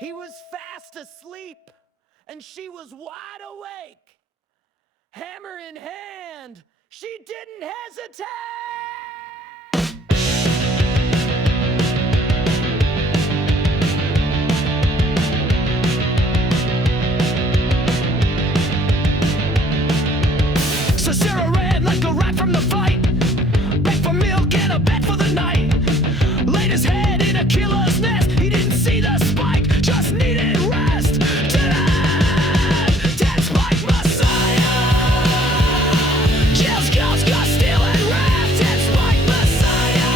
He was fast asleep, and she was wide awake. Hammer in hand, she didn't hesitate! So Sarah ran like a rat from the fight, begged for milk and a bed for the night. Laid his head in a killer's nest, he didn't see the spike, just needed rest. Tonight, dead spike messiah. Jill scouts got steel and wrath, dead spike messiah.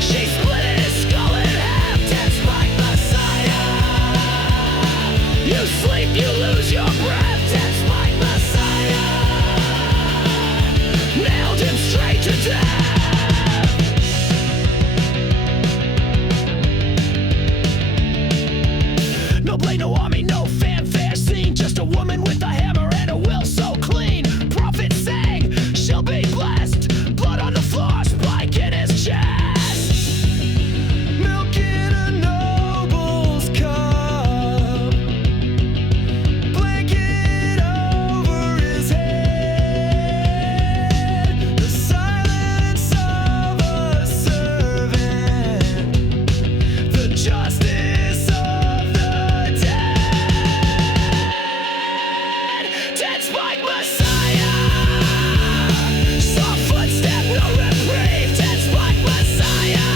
She split his skull in half, dead spike messiah. You sleep, you lose your breath, dead spike messiah. Nailed him straight to death. No blade, no army, no fanfare scene. Just a woman with a hammer and a will so clean. Prophet sang, she'll be blessed. Blood on the floor, spike in his chest. Milk in a noble's cup. Blanket over his head. The silence of a servant. The justice of the dead spike messiah. Soft footstep, no reprieve, dead spike messiah.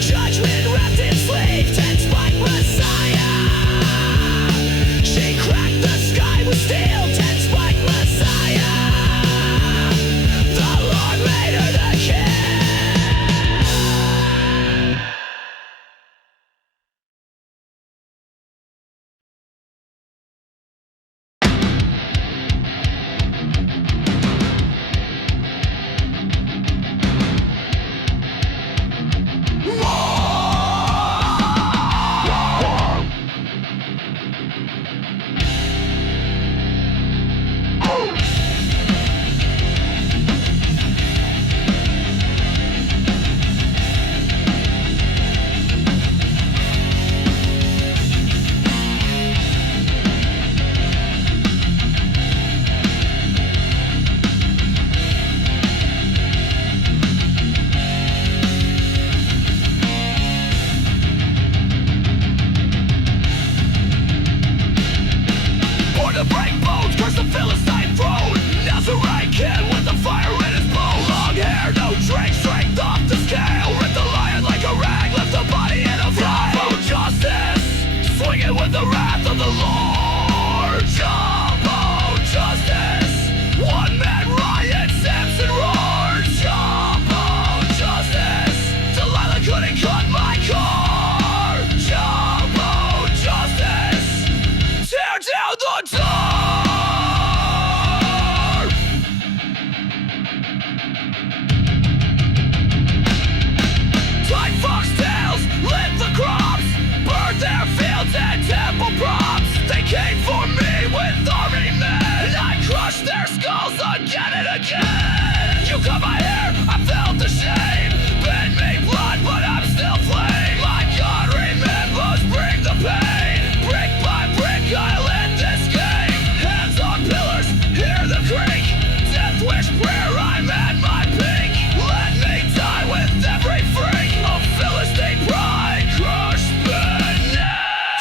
Judgment wrapped in sleep, dead spike messiah. She cracked the sky with steel, dead spike messiah. The Lord made her the king. Born to break bones, curse the Philistine throne. Nazarite kid with the fire in his bone. Long hair, no drink, strength off the scale. Rip the lion like a rag, lift the body in a flame. Jawbone Justice, swinging with the wrath of the Lord. Jawbone Justice, one man riot, Samson roared. Jawbone Justice, Delilah couldn't cut my car. Jawbone Justice, tear down the door! Tight foxtails lit the crops, burned their fields and temple props. They came for me with army men. I crushed their skulls again and again. You cut my hair, I felt the shame. Bend me blood, but I'm still flame. My God remembers, bring the pain. Brick by brick, I'll end this game. Hands on pillars, hear the creak. Death wish prayer, I'm at my peak. Let me die with every freak of Philistine pride. Crushed beneath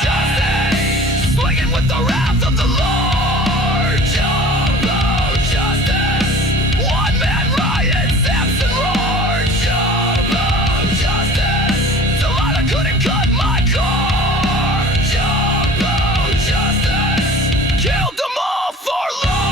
justice, swinging with the wrath of the Lord. Jawbone Justice, one man riot, Samson roared. Jawbone Justice, Delilah couldn't cut my car. Jawbone Justice, killed them all for love.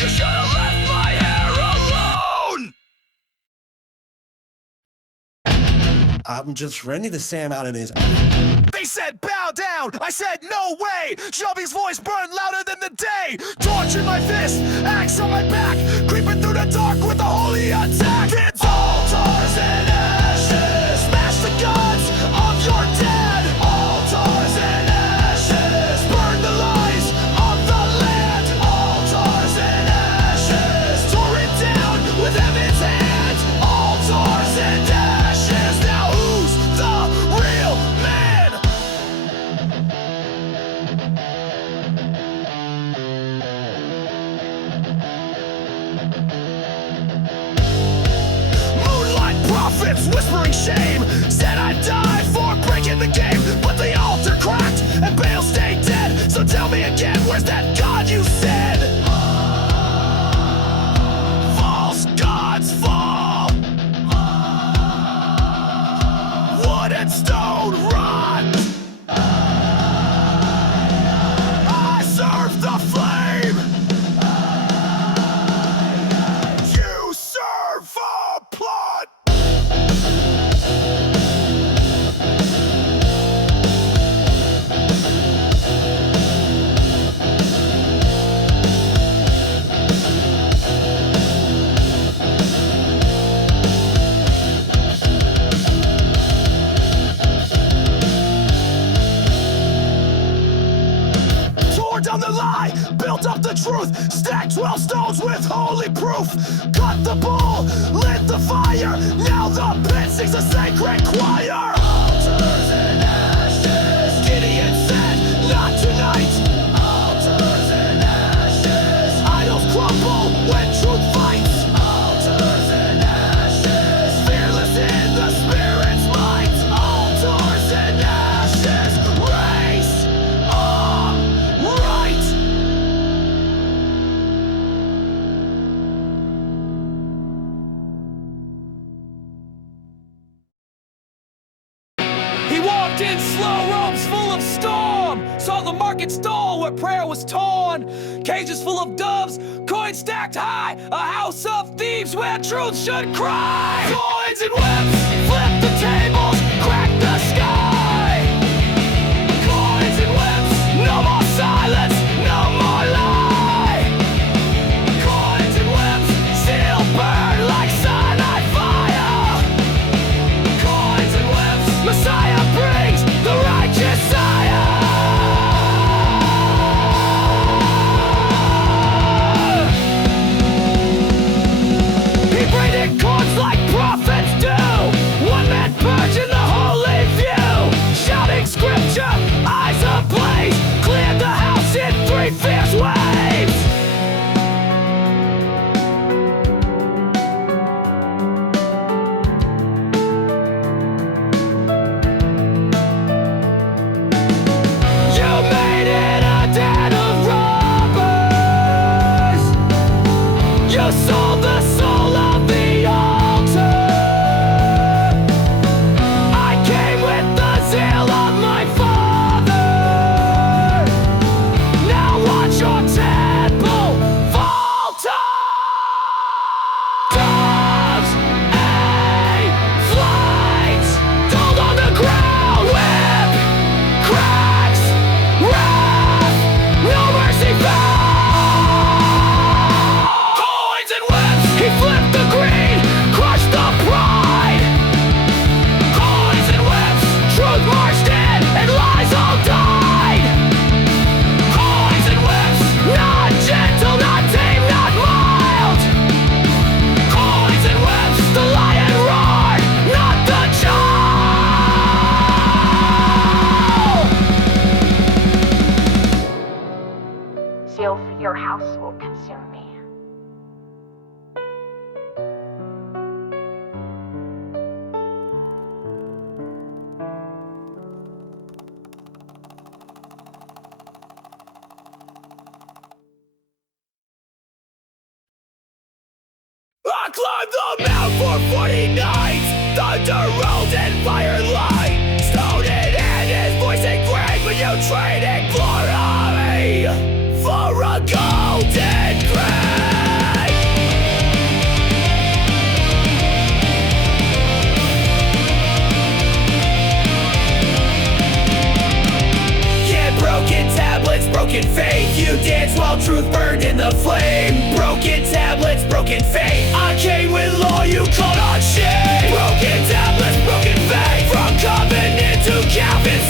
You should have left my hair alone. I'm just ready to Sam out of this. They said, bow down. I said, no way. Chubby's voice burned louder than the day. Torch in my fist, axe on my back, creeping through the dark with a holy attack. It's altars and ashes, smash the gods of your dead. Altars and ashes, burn the lies of the land. Altars and ashes, tore it down with heaven's hand. Altars and ashes, now who's the real man? Moonlight prophets whispering shame said I'd die for breaking the game, but the altar cracked and Baal stayed dead. So tell me again, where's that God you said? False gods fall, wood and stone rot. I serve the flame, you serve a plot. Tore down the lie, built up the truth, stacked 12 stones with holy proof. Cut the bull, lit the fire, now the pit sings a sacred choir. Altars and ashes, Gideon said, not tonight. Altars and ashes, idols crumble when truth fights. Altars and ashes, fearless in the spirit's might. Altars and ashes, race on right. He walked in slow robes full of storm, saw the market stall where prayer was torn, cages full of doves, coins stacked high, a house of thieves where truth should cry. Coins and whips, flip the tables, crack the sky. Coins and whips, no more silence, no more lie. Coins and whips, still burn like cyanide fire. Coins and whips, Messiah brings the righteous sire. He braided cords like prophets do, one man purging the holy view, shouting scripture, eyes ablaze, cleared the house in 3 fierce waves. You made it a den of robbers. You sold the soul of the altar. I came with the zeal of my father. Now watch your temple falter. Doves, a flight, gold on the ground, whip, cracks, wrath, no mercy found. Coins and whips, he flipped the greed, crushed the pride. Coins and whips, truth marched in and lies all died. Coins and whips, not gentle, not tame, not mild. Coins and whips, the lion roared, not the child. Zeal for your house will consume me. I climbed the mount for 40 nights, thunder rolled and fire light. Stone in hand, his voice engraved, but you traded glory for a golden grave. broken faith. I came with law, you called on shame. Broken tablets, broken faith. From covenant to Calvin's.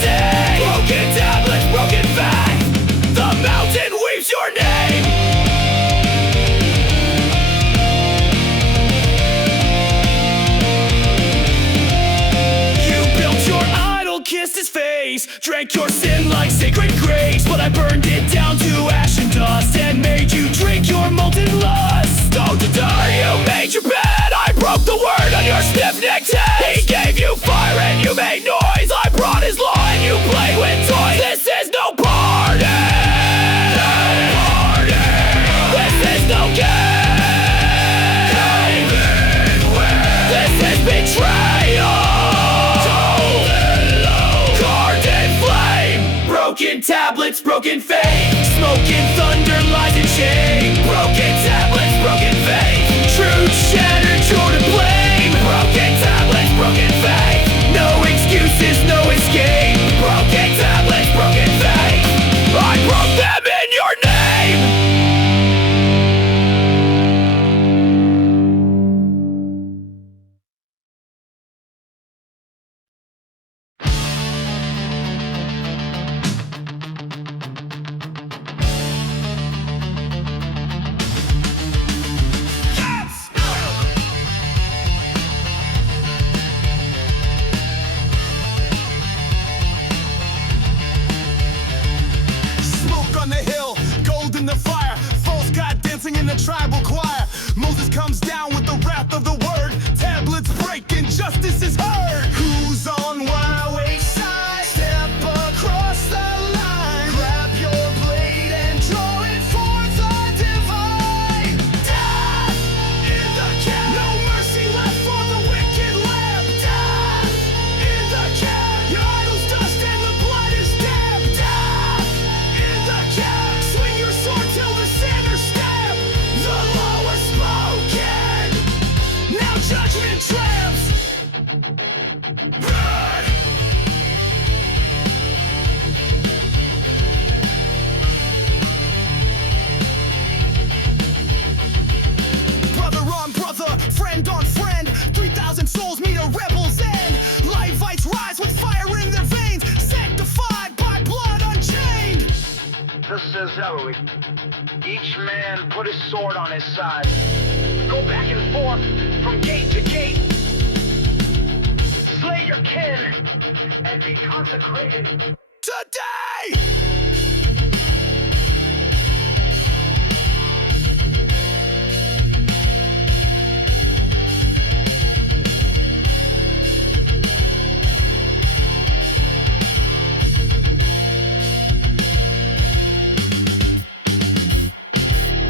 Broken tablets, broken faith. The mountain weeps your name. You built your idol, kissed his face, drank your sin like sacred grace. But I burned it down to ash and dust and made you drink your molten lust. Stoned to die, you made your bed. I broke the word on your stiff-necked head. He gave you fire and you made noise. I brought his law and you played with toys. This is no party. This is no game. This is betrayal. Carded flame. Broken tablets, broken faith. Smoking thunder, lies and shame. Broken tablets, broken faith. Truth shattered, you're to blame. Broken tablets, broken faith. No excuses, no escape. Broken tablets, broken faith. I broke them in your name. Smoke on the hill, gold in the fire, false god dancing in the tribal choir. Moses comes down with the wrath of the word. Tablets break and justice is heard. Who's on Huawei's side? Step across the line. Grab your blade and draw it for the divine. Death in the camp. No mercy left for the wicked lamb. Death in the camp. Your idol's dust and the blood is damp. Death in the camp. Swing your sword till the sinners stab. The law was spoken. Now judgment tramps. Burn. Brother on brother, friend on friend. 3,000 souls meet a rebel's end. Levites rise with fire in their veins, sanctified by blood unchained. This is Eloi. Each man put his sword on his side. Go back and forth from gate to gate. Slay your kin and be consecrated. Today!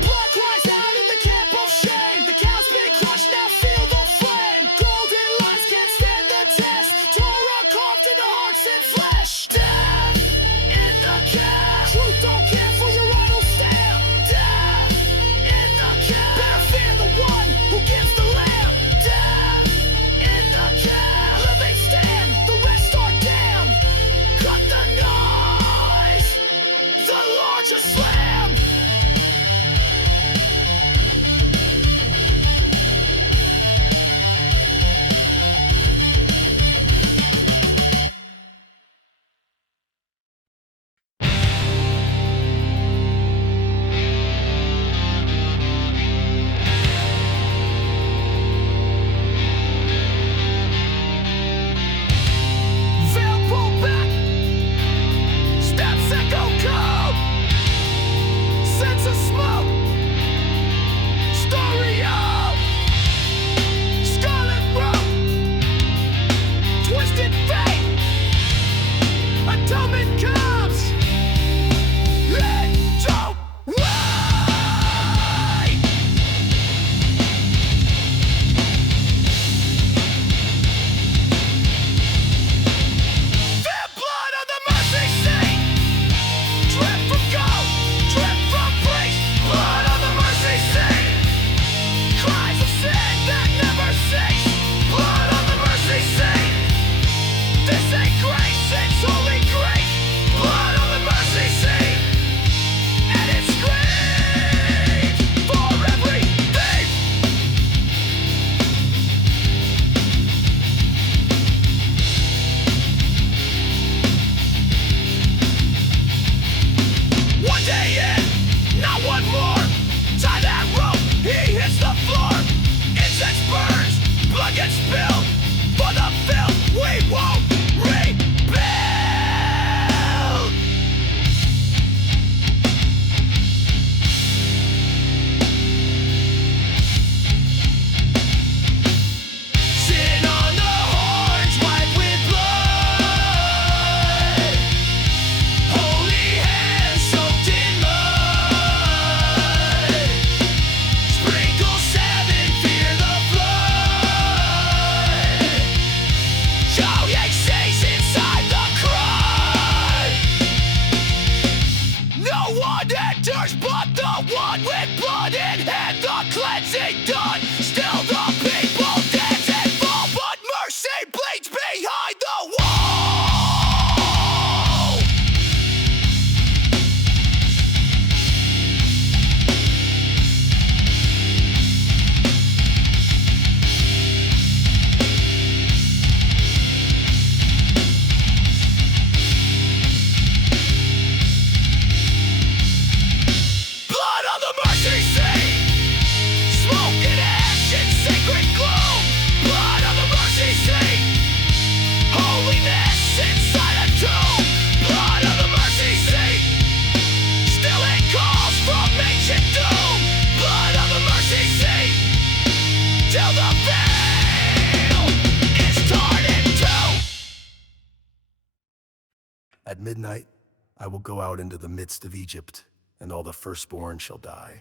Blood cries out in the camp of shame. The cow's been crushed, now feel the flame. Golden lines can't stand the test. Torah carved into hearts and flesh. Death At midnight, I will go out into the midst of Egypt, and all the firstborn shall die.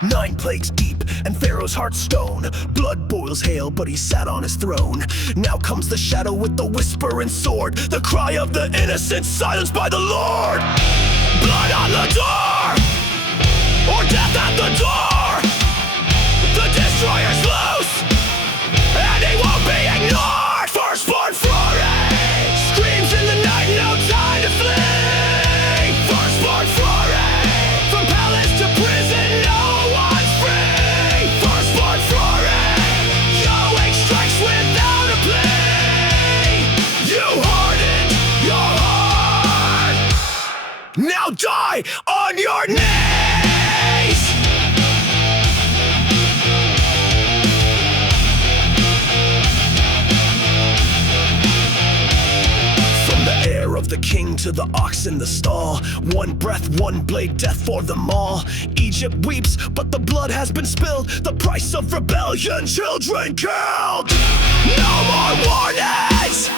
Nine plagues deep, and Pharaoh's heart stone. Blood boils hail, but he sat on his throne. Now comes the shadow with the whisper and sword, the cry of the innocent silenced by the Lord. Blood on the door, or death at the door. The destroyer's loose, and he won't be ignored. Firstborn Fury screams in the night, no time to flee. Firstborn Fury, from palace to prison, no one's free. Firstborn Fury, Yahweh strikes without a plea. You hardened your heart, now die on your knees. From the heir of the king to the ox in the stall, one breath, one blade, death for them all. Egypt weeps, but the blood has been spilled, the price of rebellion, children killed. No more warnings,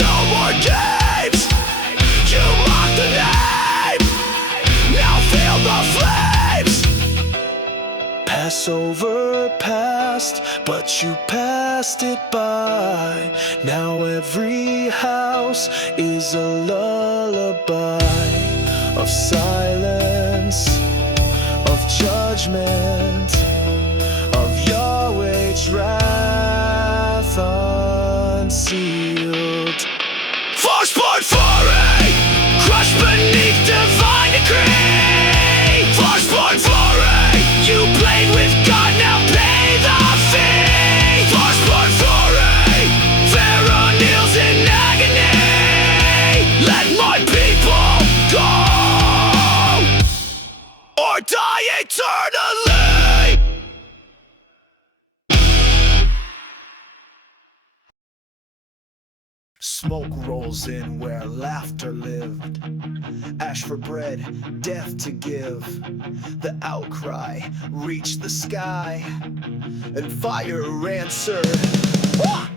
no more games. You mock the name, now feel the flames. Passover passed, but you passed it by. Now every house is a lullaby of silence, of judgment, of Yahweh's wrath unsealed. Firstborn Fury, crushed beneath divine decree. Firstborn Fury, you played with God, now pay the fee. Firstborn Fury, Pharaoh kneels in agony. Let my people go, or die eternally. Smoke rolls in where laughter lived, ash for bread, death to give. The outcry reached the sky, and fire answered. Ah!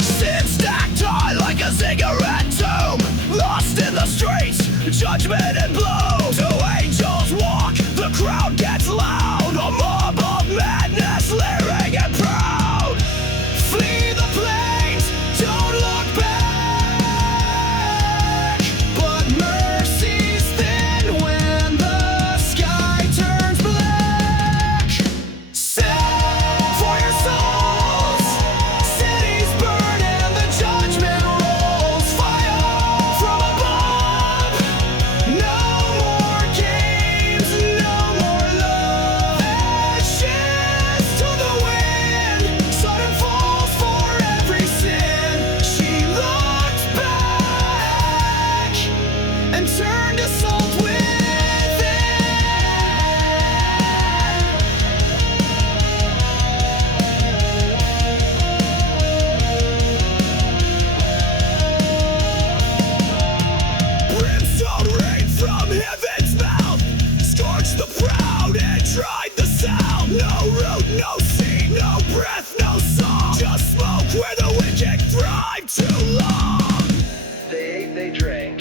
Sin stacked high like a cigarette tomb, lost in the streets, judgment and bloom. Two angels walk, the crowd gets loud, a mob of madness, leering and proud. Flee the plains, don't look back, but mercy's thin when the sky turns black. Sing for your souls, cities burn and the judgment rolls. Fire from above, no more games, no more love. Ashes to the wind, sudden falls for every sin. She looked back and turned to salt within. Brimstone rain from heaven's mouth, scorched the proud and tried the sound. No root, no seed, no breath, no song, just smoke where the wicked thrive too long. They ate, they drank.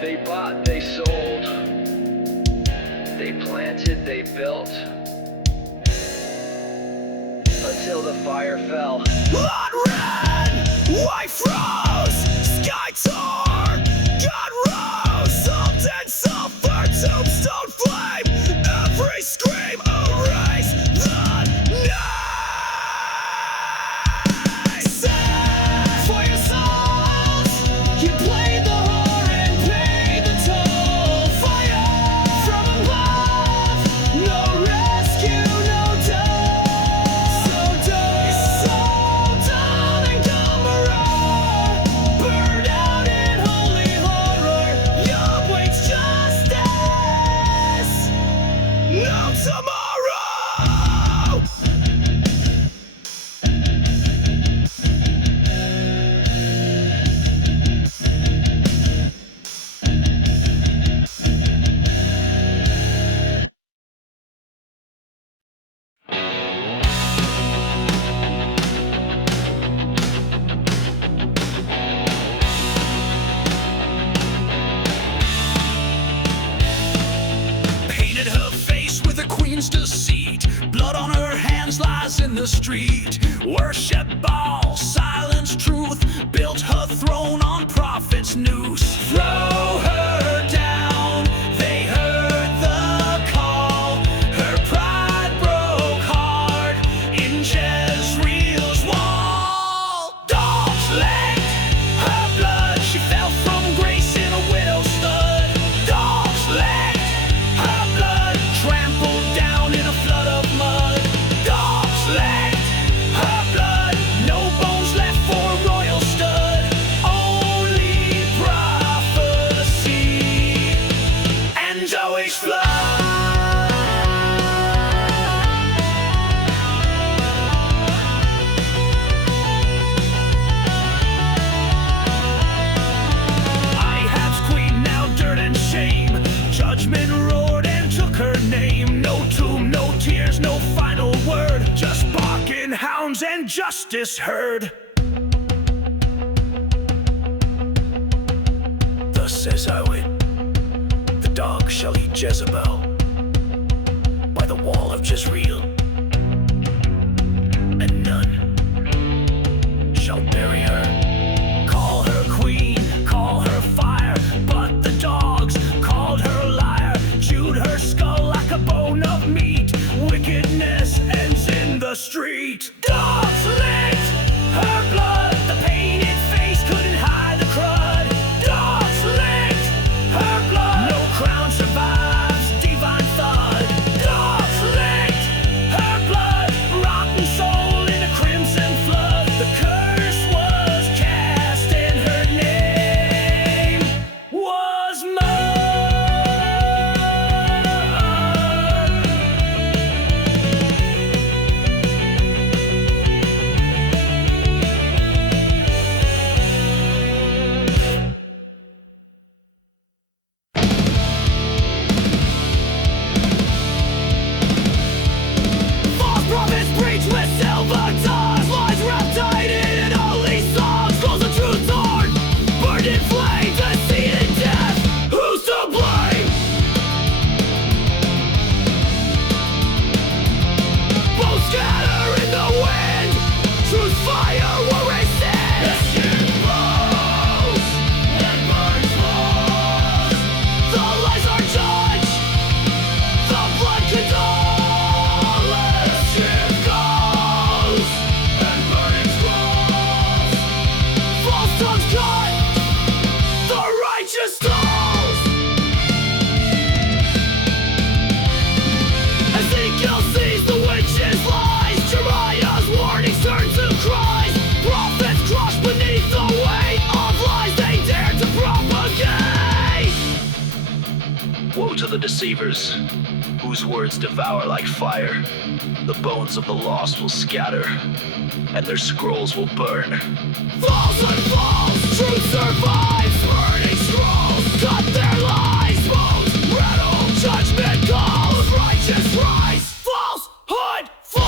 They bought, they sold. They planted, they built. Until the fire fell. Blood red, white froze, sky tore, God rose, salt and sulfur, tombstone flame, every scream erase the night. Sing for your souls, you played the whore and paid the toll. Fire from above, no rescue, no dole. So dole, so dole. means deceit. Blood on her hands lies in the street. Worship all, silence truth. Built her throne on prophet's noose. Throw her down, they heard the call. Her pride broke hard in Jezreel's wall. Dogs licked her blood, she fell from grace in a widow's stud. Dogs licked her blood, trampled down in a flood of mud. Dogs licked her blood, no bones left for royal stud. Only prophecy and Jewish flood. Judgment roared and took her name. No tomb, no tears, no final word. Just barking hounds and justice heard. Thus says Yahweh, the dog shall eat Jezebel by the wall of Jezreel, and none shall bury her. Call her queen, call her fire, but the dogs called her liar. Chewed her skull like a bone of meat. Wickedness ends in the street. Dogs licked her blood, the painted face couldn't hide the crud. Dogs licked her blood, no crown survives divine thud. Dogs licked her blood, rotten soul in a crimson flood. The curse was cast and her name was mud. False prophets preach with silver tongues. Lies wrapped tight in holy songs. Scrolls of truth torn, burned in flame. Deceit and death, who's to blame? Both scatter in the wind. Truth's fire will resist. The ship blows and burns floors. The lies are judged, the blood condoled. The ship goes and burning scrolls. False tongues cut, the righteous stalls. Ezekiel sees the witches' lies. Jeremiah's warnings turn to cries. Prophets crushed beneath the weight of lies they dare to propagate. Woe to the deceivers, whose words devour like fire. The bones of the lost will scatter, and their scrolls will burn. Falsehood falls, truth survives. Burning scrolls cut their lies. Bones rattle, judgment calls. Righteous rise, falsehood falls.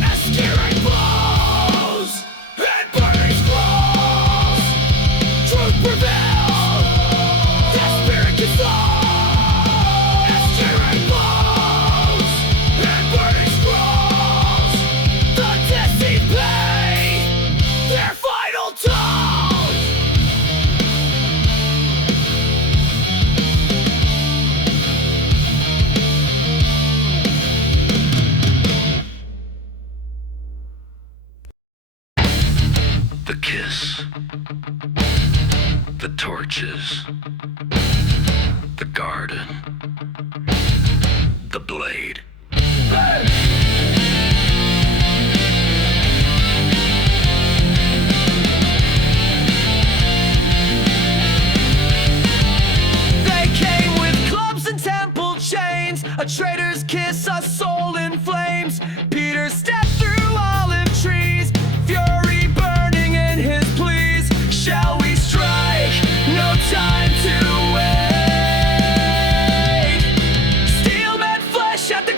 Escalating blows and burning scrolls. Truth prevails, that spirit consoles. Escalating blows and burning scrolls. The deceived pay their final toll. The kiss, the torches, the garden, the blade. They came with clubs and temple chains, a traitor's kiss, a soul in flames. Peter stepped through olive trees, fury burning in his pleas. Shall we strike? No time to wait. Steel met flesh at the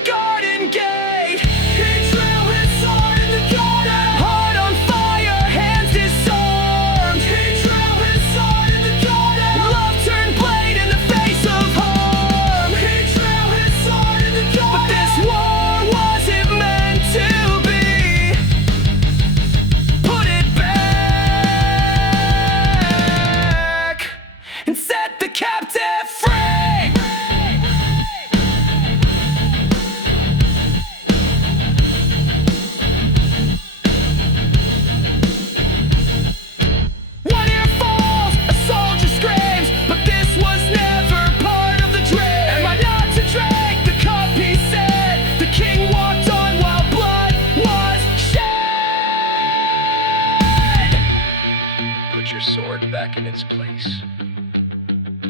back in its place.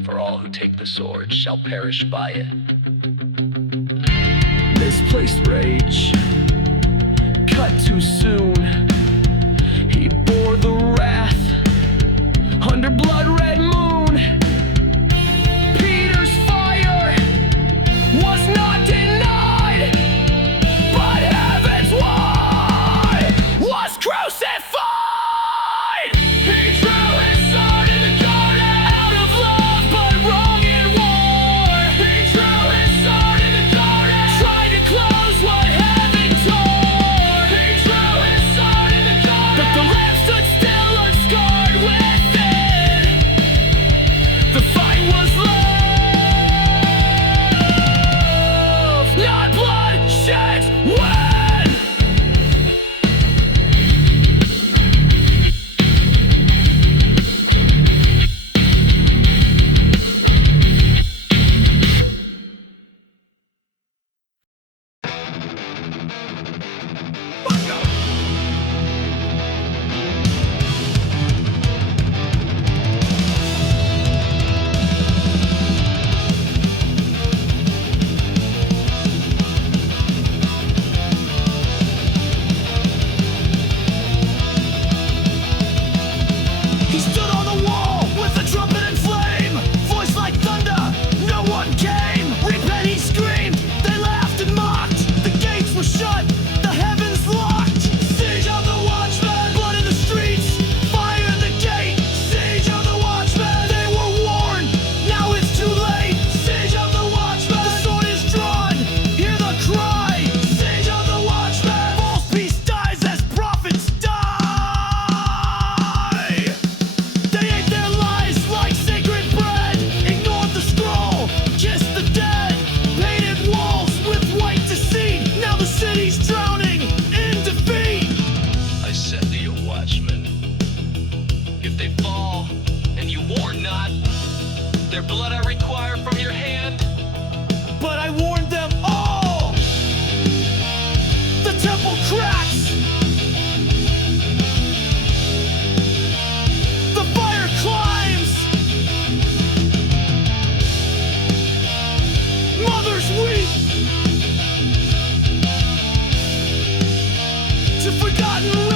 For all who take the sword shall perish by it. Misplaced rage, cut too soon. He bore the wrath under blood-red moon. Peter's fire was not denied, but heaven's wine was crucified. He drew his sword in the garden out of love, but wrong in war. He drew his sword in the garden, tried to close what heaven tore. He drew his sword in the garden, but the lamb stood still unscarred within. The fight was love, not bloodshed. When he stood on the wall with a trumpet and flame, voice like thunder, no one came. Repent, he screamed, they laughed and mocked. The gates were shut, the heavens locked. Siege of the Watchmen, blood in the streets, fire in the gate. Siege of the Watchmen, they were warned, now it's too late. Siege of the Watchmen, the sword is drawn, hear the cry. Siege of the Watchmen, false peace dies as prophets die. They ate their lies like sacred bread, ignored the scroll, kissed the dead, painted walls with white deceit. Now the city's drowning in defeat. I said to you, watchmen, if they fall and you warn not, their blood I require from your hand. But I warned them all. The temple cracks. The fire climbs. Mothers weep. To forgotten